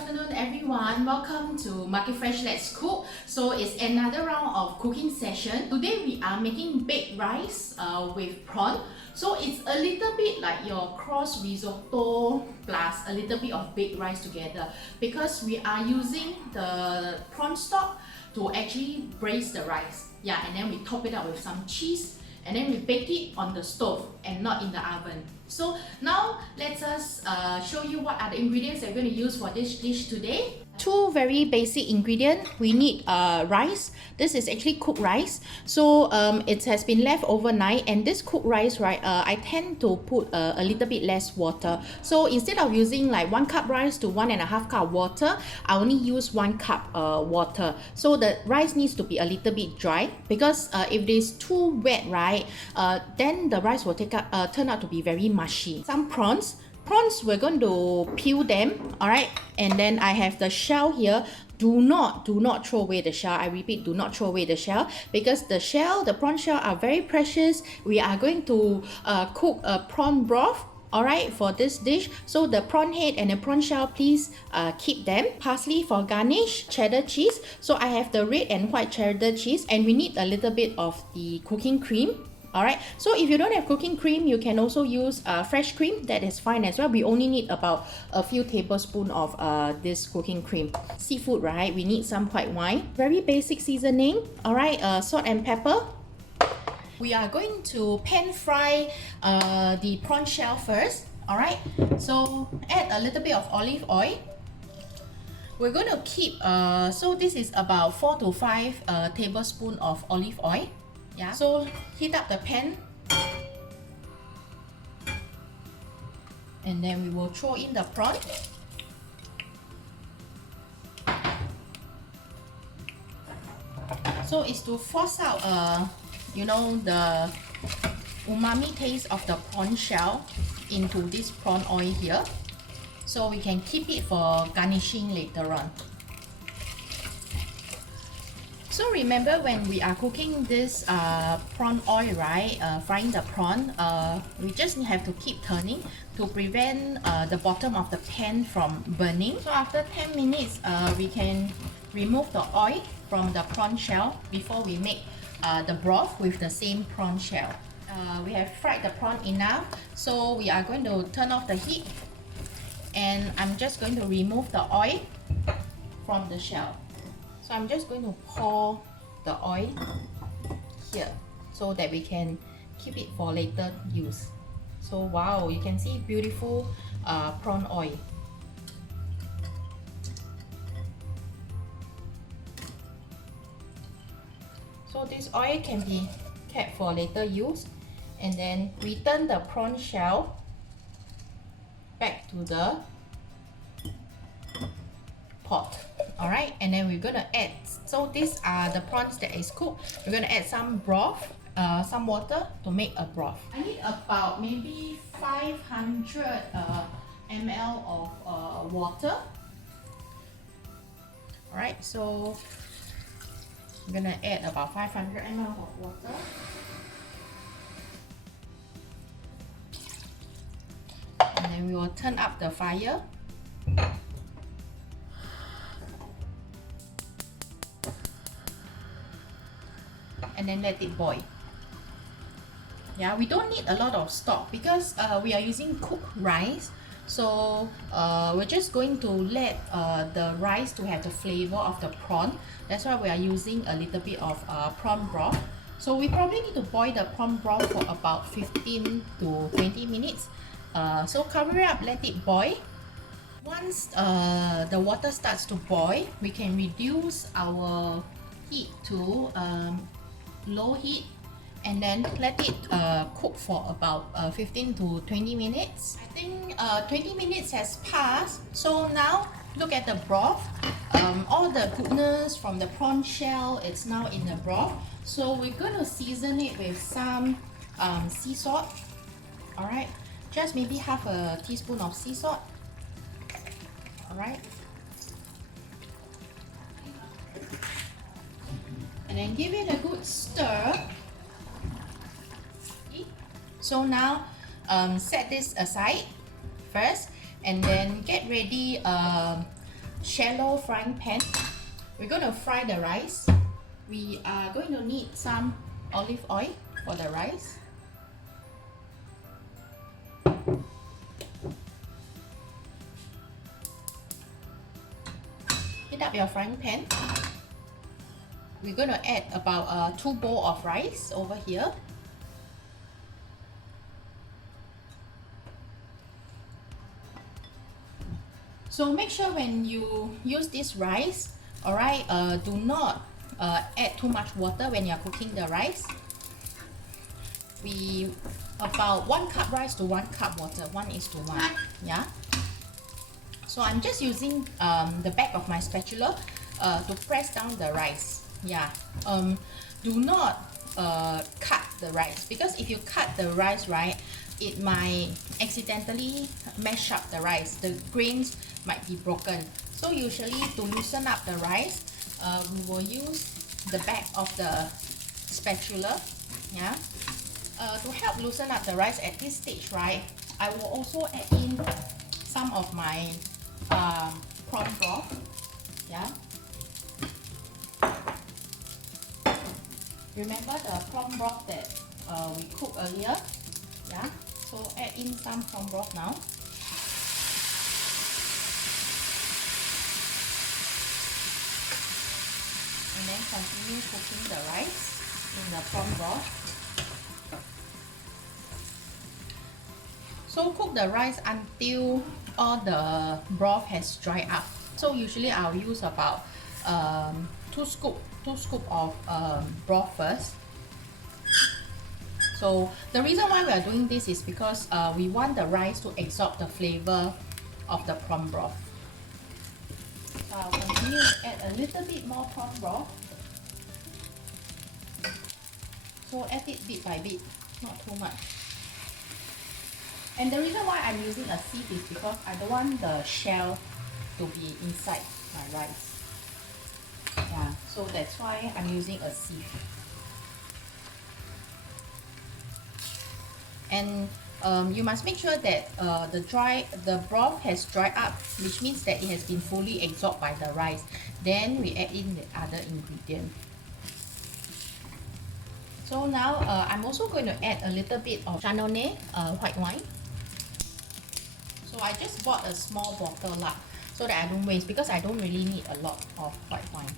afternoon everyone. Welcome to Market Fresh Let's Cook. So it's another round of cooking session. Today we are making baked rice with prawn. So it's a little bit like your cross risotto plus a little bit of baked rice together because we are using the prawn stock to actually braise the rice. Yeah, and then we top it up with some cheese and then we bake it on the stove and not in the oven. So now let us show you what are the ingredients that we're going to use for this dish today. Two very basic ingredients. We need rice. This is actually cooked rice. So it has been left overnight, and this cooked rice, right, I tend to put a little bit less water. So instead of using like 1 cup rice to 1.5 cup water, I only use 1 cup water. So the rice needs to be a little bit dry because if it is too wet, right, then the rice will turn out to be very mushy. Some prawns, we're going to peel them, all right, and then I have the shell here. Do not throw away the shell. I repeat, do not throw away the shell, because the prawn shell are very precious. We are going to cook a prawn broth, all right, for this dish. So the prawn head and the prawn shell, please keep them. Parsley for garnish, cheddar cheese. So I have the red and white cheddar cheese, and we need a little bit of the cooking cream. Alright, so if you don't have cooking cream, you can also use fresh cream. That is fine as well. We only need about a few tablespoons of this cooking cream. Seafood, right? We need some white wine. Very basic seasoning. Alright, salt and pepper. We are going to pan fry the prawn shell first. Alright, so add a little bit of olive oil. We're going to keep, so this is about 4 to 5 tablespoons of olive oil. Yeah. So heat up the pan, and then we will throw in the prawn. So it's to force out you know, the umami taste of the prawn shell into this prawn oil here, so we can keep it for garnishing later on. So remember, when we are cooking this prawn oil, right, frying the prawn, we just have to keep turning to prevent the bottom of the pan from burning. So after 10 minutes, we can remove the oil from the prawn shell before we make the broth with the same prawn shell. We have fried the prawn enough, so we are going to turn off the heat, and I'm just going to remove the oil from the shell. So I'm just going to pour the oil here so that we can keep it for later use. So wow, you can see beautiful prawn oil. So this oil can be kept for later use, and then return the prawn shell back to the pot. Alright, and then we're gonna add, so these are the prawns that is cooked. We're gonna add some broth, some water to make a broth. I need about maybe 500 ml of water. Alright, so I'm gonna add about 500 ml of water. And then we will turn up the fire. And then let it boil. Yeah, we don't need a lot of stock because we are using cooked rice. So we're just going to let the rice to have the flavor of the prawn. That's why we are using a little bit of prawn broth. So we probably need to boil the prawn broth for about 15 to 20 minutes. So cover it up, let it boil. Once the water starts to boil, we can reduce our heat to low heat, and then let it cook for about 15 to 20 minutes. I think 20 minutes has passed. So now look at the broth. All the goodness from the prawn shell, it's now in the broth. So we're going to season it with some sea salt. Alright, just maybe half a teaspoon of sea salt. Alright, and then give it a good stir. So now set this aside first, and then get ready shallow frying pan. We're going to fry the rice. We are going to need some olive oil for the rice. Heat up your frying pan. We're going to add about 2 bowls of rice over here. So make sure when you use this rice, alright, do not add too much water when you're cooking the rice. About 1 cup rice to 1 cup water, 1:1, yeah. So I'm just using the back of my spatula to press down the rice, yeah. Do not cut the rice, because if you cut the rice, right, it might accidentally mash up the rice. The grains might be broken. So usually to loosen up the rice, we will use the back of the spatula, yeah. To help loosen up the rice at this stage, right, I will also add in some of my prawn broth, yeah. Remember the prawn broth that we cooked earlier, yeah. So add in some prawn broth now. And then continue cooking the rice in the prawn broth. So cook the rice until all the broth has dried up. So usually I'll use about 2 scoop of broth first. So the reason why we are doing this is because we want the rice to absorb the flavor of the prawn broth. So I'll continue to add a little bit more prawn broth. So add it bit by bit, not too much. And the reason why I'm using a sieve is because I don't want the shell to be inside my rice. Yeah, so that's why I'm using a sieve. And you must make sure that the broth has dried up, which means that it has been fully absorbed by the rice. Then we add in the other ingredient. So now I'm also going to add a little bit of Chardonnay white wine. So I just bought a small bottle lah, so that I don't waste, because I don't really need a lot of white wine.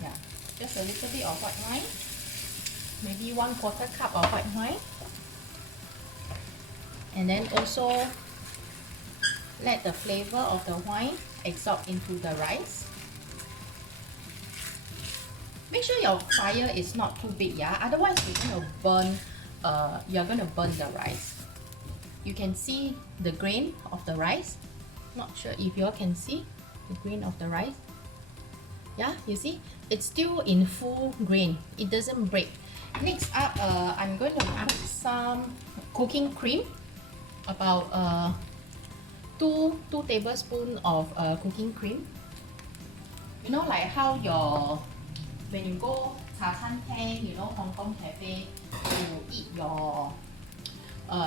Yeah, just a little bit of white wine, maybe 1/4 cup of white wine. And then also let the flavor of the wine absorb into the rice. Make sure your fire is not too big, yeah, otherwise you're gonna burn the rice. You can see the grain of the rice. Not sure if you all can see the grain of the rice. Yeah, you see, it's still in full grain, it doesn't break. Next up, I'm going to put some cooking cream, about 2 tablespoons of cooking cream. You know, like how when you go Cha Chan Teng, you know, Hong Kong cafe, you eat your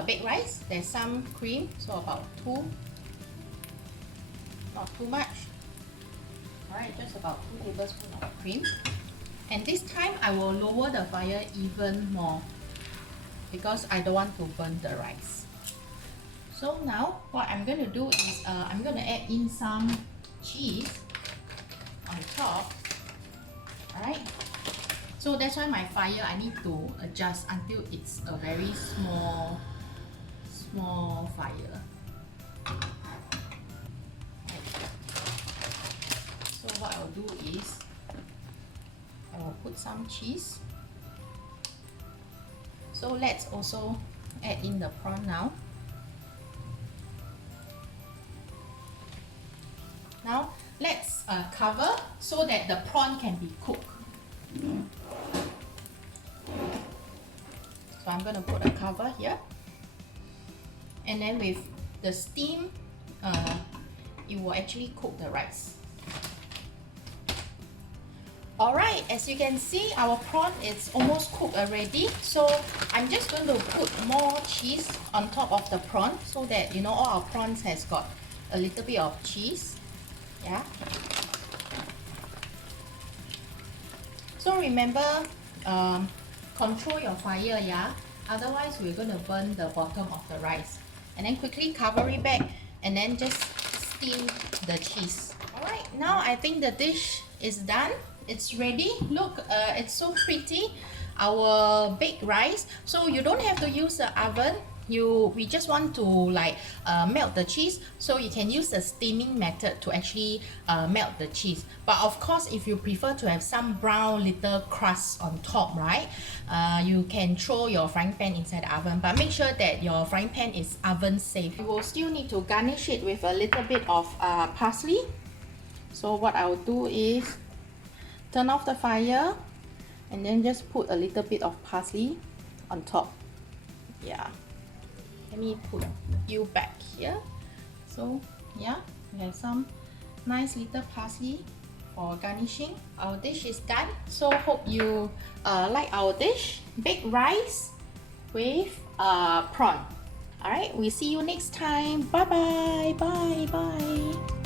baked rice, there's some cream, so about 2, not too much. Alright, just about 2 tablespoons of cream. And this time I will lower the fire even more, because I don't want to burn the rice. So now what I'm going to do is I'm going to add in some cheese on top. Alright, so that's why my fire I need to adjust until it's a very small fire. So what I'll do is I will put some cheese. So let's also add in the prawn now. Now let's cover so that the prawn can be cooked. So I'm going to put a cover here, and then with the steam, it will actually cook the rice. Alright, as you can see, our prawn is almost cooked already. So I'm just going to put more cheese on top of the prawn, so that, you know, all our prawns has got a little bit of cheese. Yeah. So remember, control your fire, yeah? Otherwise, we're going to burn the bottom of the rice. And then quickly cover it back and then just steam the cheese. Alright, now I think the dish is done. It's ready. Look, it's so pretty. Our baked rice. So you don't have to use the oven. We just want to like melt the cheese, so you can use the steaming method to actually melt the cheese. But of course, if you prefer to have some brown little crust on top, right, you can throw your frying pan inside the oven, but make sure that your frying pan is oven safe. You will still need to garnish it with a little bit of parsley. So what I will do is turn off the fire and then just put a little bit of parsley on top. Yeah. Let me put you back here. So yeah, we have some nice little parsley for garnishing. Our dish is done. So hope you like our dish, baked rice with prawn. Alright, we see you next time. Bye bye. Bye bye.